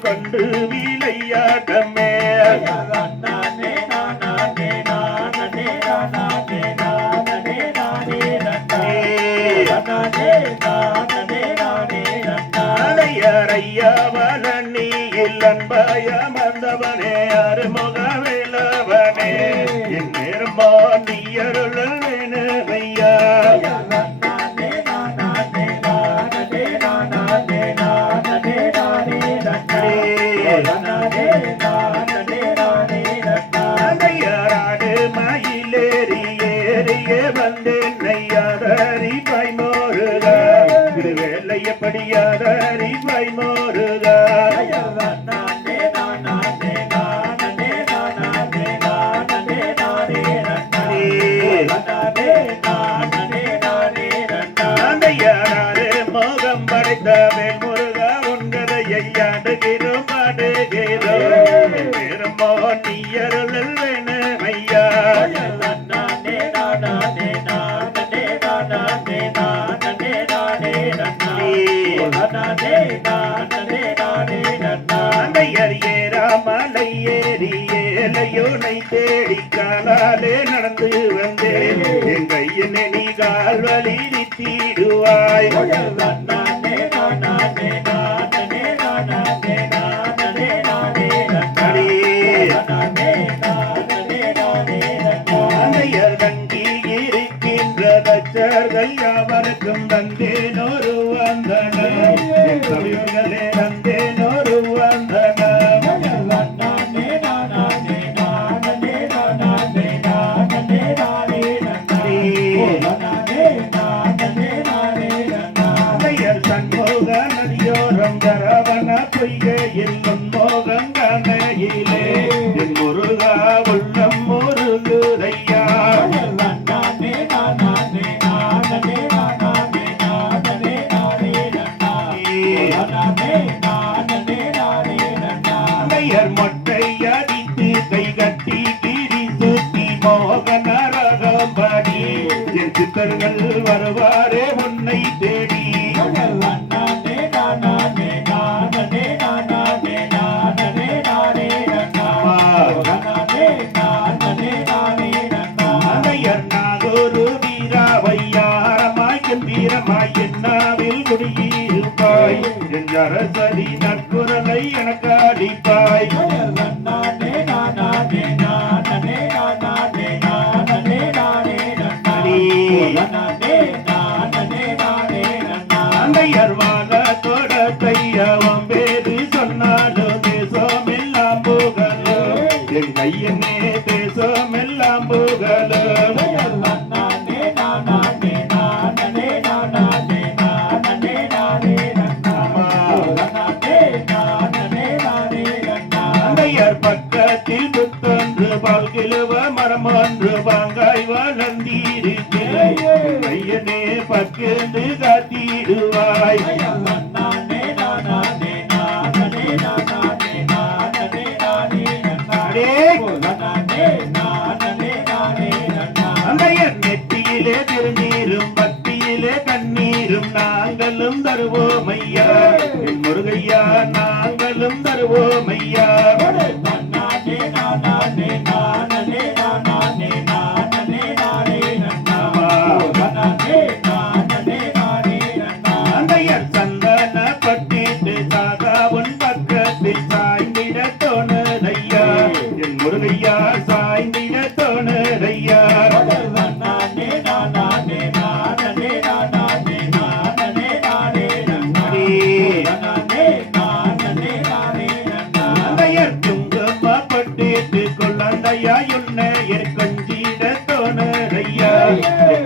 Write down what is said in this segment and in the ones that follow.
கொண்டு விளையாட்டமே ஐயரையவனி இல்லன்பயமந்தவனே அருமுகவேலவனே என் நேர்மோ நீயருள் வேணுமையா மயிலேறி ஏறியே வந்தேன் நையாதரி பைமோருகா இது வேலையப்படியாதரி பைமோருகா மோகம் படைத்த வேல் முருகா உன்கதையை ஆடுகிறோம் பாடுகிறோம் பெருமோ நீயருள் வேணுமையா ஏறாமலை ஏறி ஏலையோனை தேடி காலாலே நடந்து வந்தேன் என் கையனை நீ கால் வலி தீடுவாய் தங்கி இருக்கின்ற தச்சர்கள் யாவருக்கும் தந்தேனொரு வந்தனம் கவிகளே தந்தேனொரு வந்தனம் சண்முக நதியோரம் கரவன பொய்கையில் மோகம் கதையிலே என் முருகா உள்ளம் முருகுதையா மொட்டை அடித்து கை கட்டி கிரி சுத்தி மோகன ரகம்படி என் சித்தர்கள் வருவாரே உன்னை தேடி நாகொரு வீராவையாரமாய் கம்பீரமாய் என்னாவில் குடியிருப்பாய் என் அரசதி நற்குரலை எனக்கு அடிப்பாய் அந்தையர்வாத தொடத்தையவம் பேரு சொன்னாலும் தேசமெல்லாம் புகழும் என் கையனே தேசமெல்லாம் புகழும் பக்கத்தில் புத்தொன்று பால் கிழுவ மரம் ஒன்று வாங்காய் வளர்ந்தீருக்கிறேன் ஐயனே பக்கிருந்து காத்திடுவாய் அந்தையர் நெற்றியிலே திருநீரும் பக்தியிலே கண்ணீரும் நாங்களும் தருவோம் ஐயா என் முருகையா நாங்களும் தருவோம் ஐயா அந்தையர் சந்தன பட்டிட்டு சாதா உன் பக்கத்தில் சாய்ந்திட தோணுதையா என் முருகையா சாய்ந்திட தோணுதையா கொஞ்சிட தோணுதையா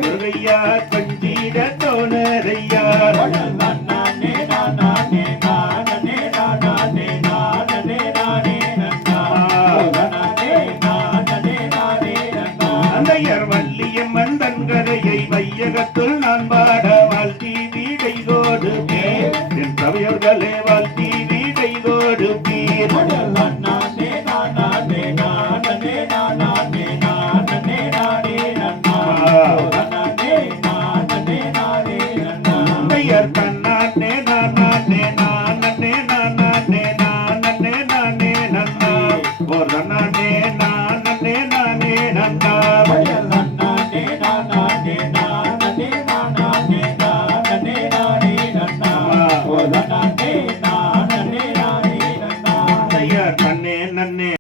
முருகையா கொஞ்சிட தோணுதையா அந்தையர் வள்ளிய